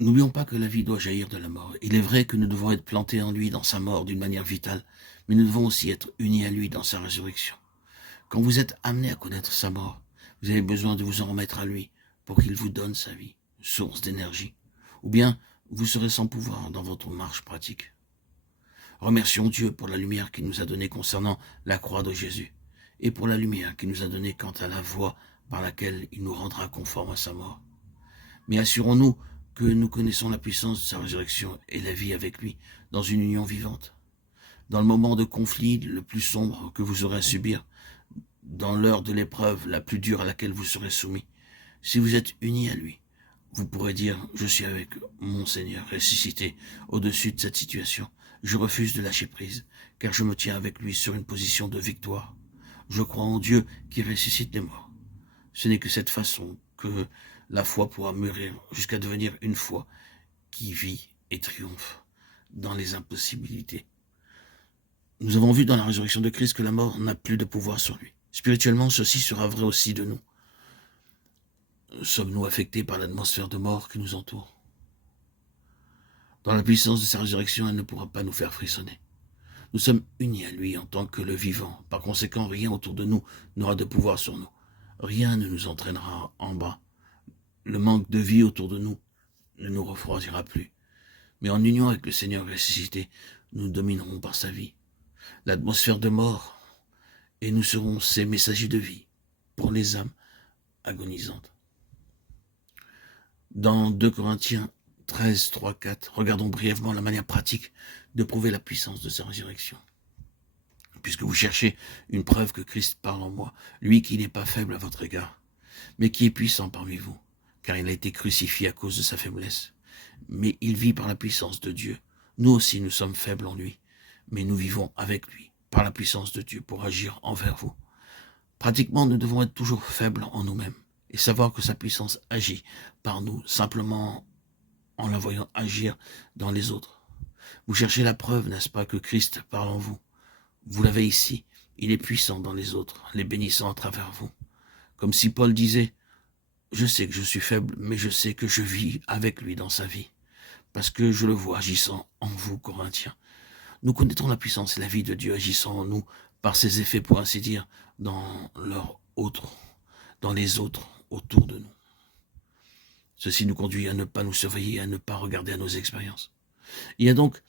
N'oublions pas que la vie doit jaillir de la mort. Il est vrai que nous devons être plantés en lui dans sa mort d'une manière vitale, mais nous devons aussi être unis à lui dans sa résurrection. Quand vous êtes amené à connaître sa mort, vous avez besoin de vous en remettre à lui pour qu'il vous donne sa vie, source d'énergie. Ou bien, vous serez sans pouvoir dans votre marche pratique. Remercions Dieu pour la lumière qu'il nous a donnée concernant la croix de Jésus, et pour la lumière qu'il nous a donnée quant à la voie par laquelle il nous rendra conformes à sa mort. Mais assurons-nous que nous connaissons la puissance de sa résurrection et la vie avec lui dans une union vivante. Dans le moment de conflit le plus sombre que vous aurez à subir, dans l'heure de l'épreuve la plus dure à laquelle vous serez soumis, si vous êtes unis à lui, vous pourrez dire « Je suis avec mon Seigneur ressuscité au-dessus de cette situation. Je refuse de lâcher prise, car je me tiens avec lui sur une position de victoire. Je crois en Dieu qui ressuscite les morts. Ce n'est que cette façon que la foi pourra mûrir jusqu'à devenir une foi qui vit et triomphe dans les impossibilités. » Nous avons vu dans la résurrection de Christ que la mort n'a plus de pouvoir sur lui. Spirituellement, ceci sera vrai aussi de nous. Sommes-nous affectés par l'atmosphère de mort qui nous entoure? Dans la puissance de sa résurrection, elle ne pourra pas nous faire frissonner. Nous sommes unis à lui en tant que le vivant. Par conséquent, rien autour de nous n'aura de pouvoir sur nous. Rien ne nous entraînera en bas. Le manque de vie autour de nous ne nous refroidira plus. Mais en union avec le Seigneur ressuscité, nous dominerons par sa vie l'atmosphère de mort, et nous serons ses messagers de vie pour les âmes agonisantes. Dans 2 Corinthiens 13, 3, 4, regardons brièvement la manière pratique de prouver la puissance de sa résurrection. Puisque vous cherchez une preuve que Christ parle en moi, lui qui n'est pas faible à votre égard, mais qui est puissant parmi vous, car il a été crucifié à cause de sa faiblesse. Mais il vit par la puissance de Dieu. Nous aussi, nous sommes faibles en lui, mais nous vivons avec lui, par la puissance de Dieu, pour agir envers vous. Pratiquement, nous devons être toujours faibles en nous-mêmes et savoir que sa puissance agit par nous, simplement en la voyant agir dans les autres. Vous cherchez la preuve, n'est-ce pas, que Christ parle en vous. Vous l'avez ici, il est puissant dans les autres, les bénissant à travers vous. Comme si Paul disait, « Je sais que je suis faible, mais je sais que je vis avec lui dans sa vie, parce que je le vois agissant en vous, Corinthiens. » Nous connaîtrons la puissance et la vie de Dieu agissant en nous par ses effets, pour ainsi dire, dans les autres autour de nous. Ceci nous conduit à ne pas nous surveiller, à ne pas regarder à nos expériences. Il y a donc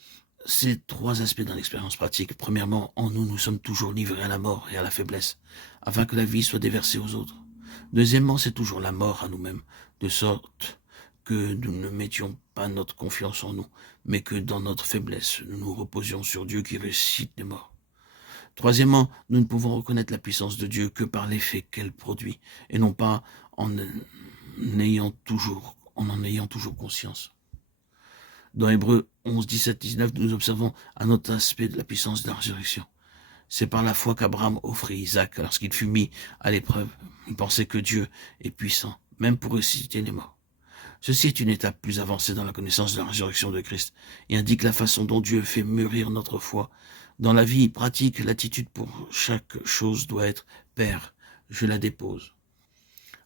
ces 3 aspects dans l'expérience pratique. Premièrement, en nous, nous sommes toujours livrés à la mort et à la faiblesse, afin que la vie soit déversée aux autres. Deuxièmement, c'est toujours la mort à nous-mêmes, de sorte que nous ne mettions pas notre confiance en nous, mais que dans notre faiblesse, nous nous reposions sur Dieu qui ressuscite les morts. Troisièmement, nous ne pouvons reconnaître la puissance de Dieu que par l'effet qu'elle produit, et non pas en en ayant toujours conscience. Dans Hébreux 11, 17, 19, nous observons un autre aspect de la puissance de la résurrection. C'est par la foi qu'Abraham offrit Isaac lorsqu'il fut mis à l'épreuve. Il pensait que Dieu est puissant, même pour ressusciter les morts. Ceci est une étape plus avancée dans la connaissance de la résurrection de Christ et indique la façon dont Dieu fait mûrir notre foi. Dans la vie pratique, l'attitude pour chaque chose doit être « Père, je la dépose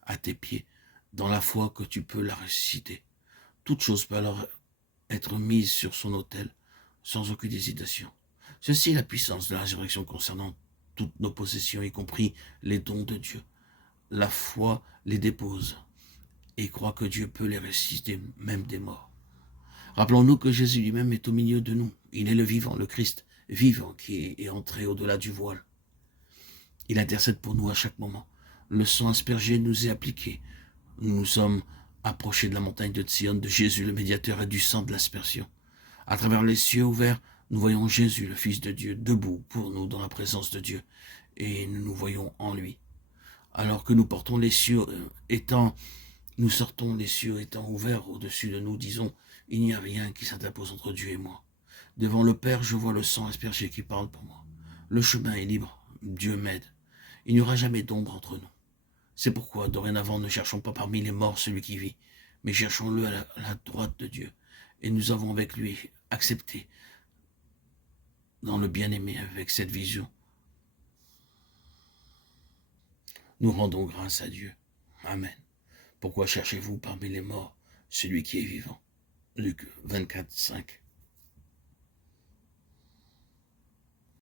à tes pieds, dans la foi que tu peux la ressusciter. » Toute chose peut alors être mise sur son autel, sans aucune hésitation. Ceci est la puissance de la résurrection concernant toutes nos possessions, y compris les dons de Dieu. La foi les dépose et croit que Dieu peut les ressusciter, même des morts. Rappelons-nous que Jésus lui-même est au milieu de nous. Il est le vivant, le Christ vivant qui est entré au-delà du voile. Il intercède pour nous à chaque moment. Le sang aspergé nous est appliqué. Nous nous sommes approchés de la montagne de Sion, de Jésus, le médiateur, et du sang de l'aspersion. À travers les cieux ouverts, nous voyons Jésus, le Fils de Dieu, debout pour nous dans la présence de Dieu, et nous nous voyons en lui. Alors que nous portons les cieux nous sortons les cieux étant ouverts au-dessus de nous, disons, il n'y a rien qui s'interpose entre Dieu et moi. Devant le Père, je vois le sang aspergé qui parle pour moi. Le chemin est libre, Dieu m'aide. Il n'y aura jamais d'ombre entre nous. C'est pourquoi, dorénavant, ne cherchons pas parmi les morts celui qui vit, mais cherchons-le à la droite de Dieu. Et nous avons avec lui accepté dans le bien-aimé avec cette vision. Nous rendons grâce à Dieu. Amen. Pourquoi cherchez-vous parmi les morts celui qui est vivant? Luc 24, 5.